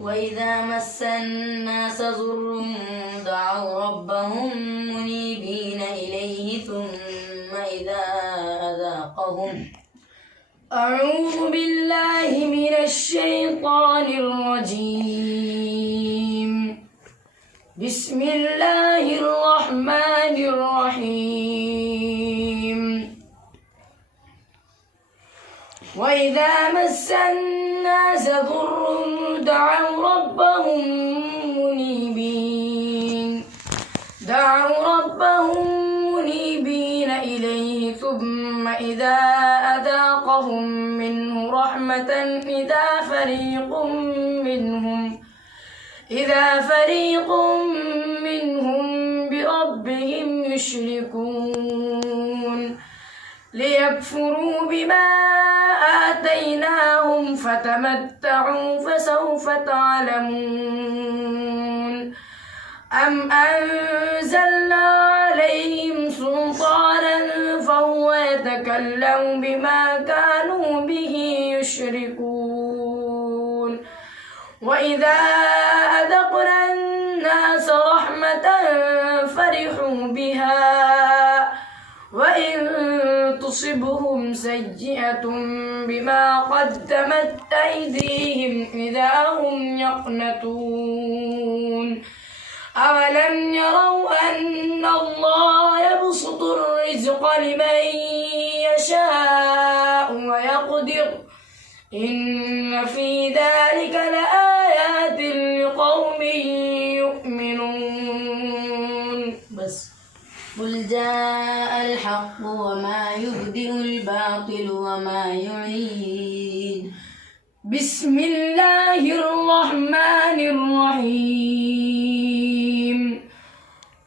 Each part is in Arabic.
وإذا مس الناس ضر دعوا ربهم منيبين إليه ثم إذا أذاقهم. أعوذ بالله من الشيطان الرجيم. بسم الله الرحمن الرحيم. وإذا مس الناس ضر دعوا ربهم منيبين إليه ثم إذا أذاقهم منه رحمة إذا فريق منهم بربهم يشركون ليكفروا بما آتيناهم فتمتعوا فسوف تعلمون. أم أنزلنا عليهم سلطانا فهو يتكلم بما كانوا به يشركون. وإذا أذقنا الناس رحمة فرحوا بها وإن تصبهم سيئة بما قدمت أيديهم إذا هم يقنطون. أولم يروا أن الله يبسط الرزق لمن يشاء ويقدر إن في ذلك لآيات لقوم يؤمنون. قل جاء الحق وما يبدئ الباطل وما يعيد. بسم الله الرحمن الرحيم.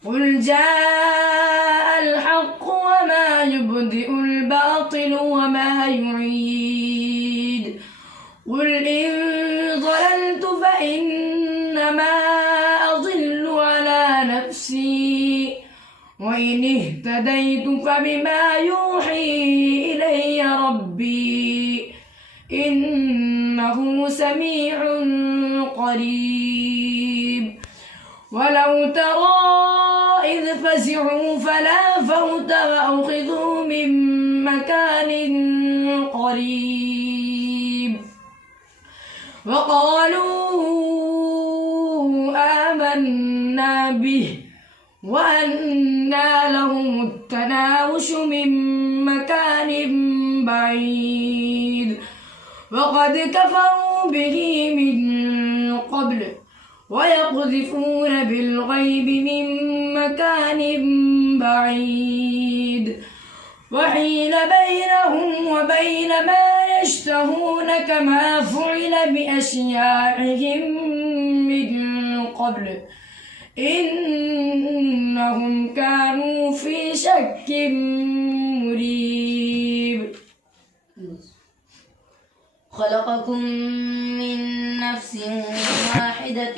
قل جاء الحق وما يبدئ الباطل وما يعيد. قل إن ضللت فإنما أضل على نفسي وإن اهتديت فبما يوحي إلي ربي إنه سميع قريب. ولو ترى إذ فزعوا فلا فوت وأخذوا من مكان قريب وقالوا آمنا به وأنى لهم التناوش من مكان بعيد وقد كفروا به من قبل ويقذفون بالغيب من مكان بعيد وحيل بينهم وبين ما يشتهون كما فعل بأشياعهم من قبل إنهم كانوا في شك مريب. خلقكم من نفس واحدة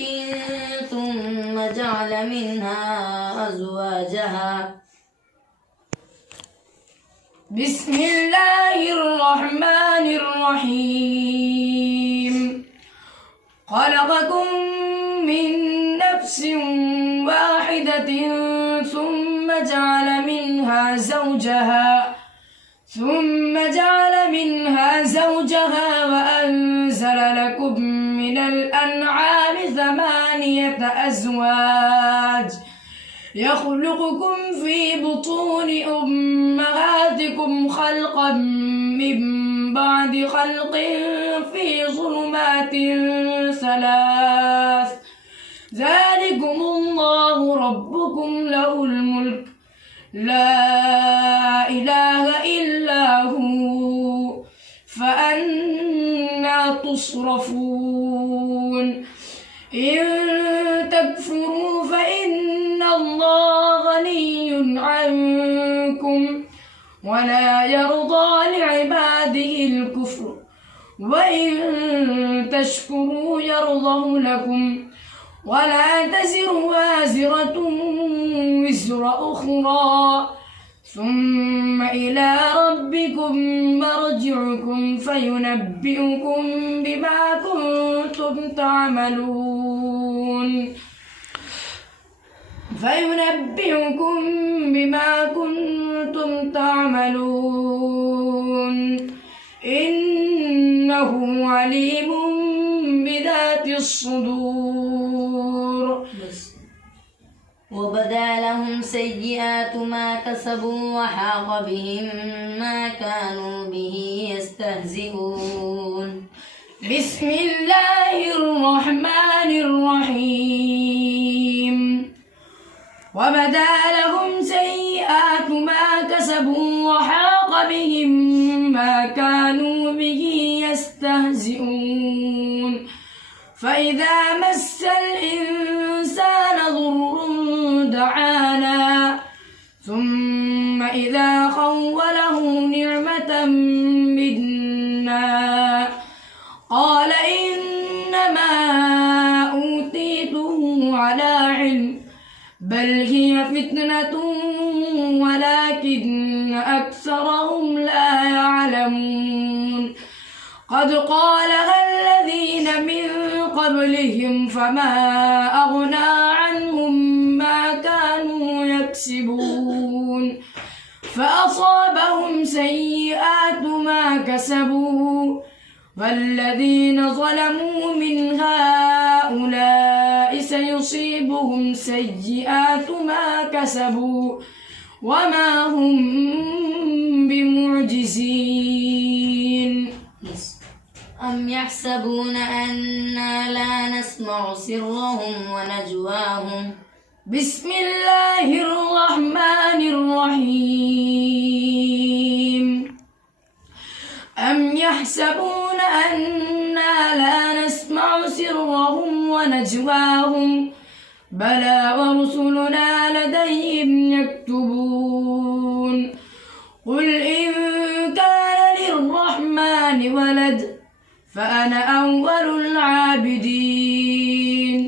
ثم جعل منها أزواجها. بسم الله الرحمن الرحيم. خلقكم من نفس واحدة ثم جعل منها زوجها وأنزل لكم من الأنعام 8 أزواج يخلقكم في بطون أمهاتكم خلقا من بعد خلق في ظلمات 3 ذلكم الله ربكم له الملك لا إله إلا هو فأنى تصرفون. إن تكفروا فإن الله غني عنكم ولا يرضى لعباده الكفر وإن تشكروا يرضه لكم ولا تزر وازرة وزر أخرى ثم إلى ربكم مرجعكم فينبئكم بما كنتم تعملون إنه عليم بذات الصدور. وبدا لهم سيئات ما كسبوا وحاق بهم ما كانوا به يستهزئون. بسم الله الرحمن الرحيم. وبدا لهم سيئات ما كسبوا وحاق بهم ما كانوا به يستهزئون. فإذا مس الإنسان ضر دعانا ثم إذا خوله نعمة منا قال إنما أوتيته على علم بل هي فتنة ولكن أكثرهم لا يعلمون. قد قالها الذين من قبلهم فما أغنى عنهم ما كانوا يكسبون. فأصابهم سيئات ما كسبوا والذين ظلموا من هؤلاء سيصيبهم سيئات ما كسبوا وما هم بمعجزين. أم يحسبون أنا لا نسمع سرهم ونجواهم. بسم الله الرحمن الرحيم. أم يحسبون أنا لا نسمع سرهم ونجواهم بلى ورسلنا لديهم يكتبون. قل إن كان للرحمن ولد فأنا أول العابدين.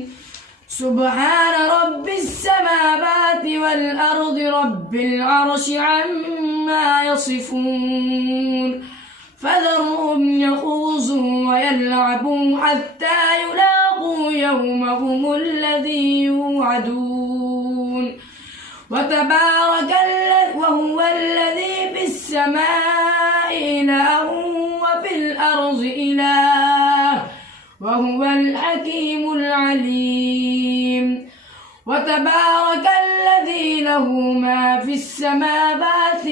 سبحان رب السماوات والأرض رب العرش عما يصفون. فذرهم يخوضوا ويلعبوا حتى يلاقوا يومهم الذي يوعدون. وهو الذي في السماء إله وفي الأرض إله وهو الحكيم العليم. وتبارك الذي له ما في السماوات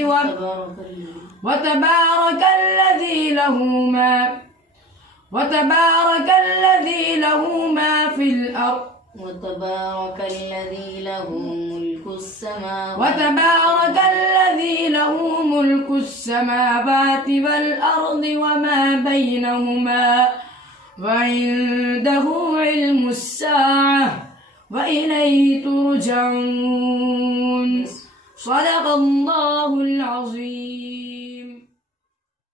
وتبارك الذي له ما في الأرض وتبارك الذي له ملك السماوات والأرض وما بينهما وعنده علم الساعة وإليه ترجعون. صدق الله العظيم.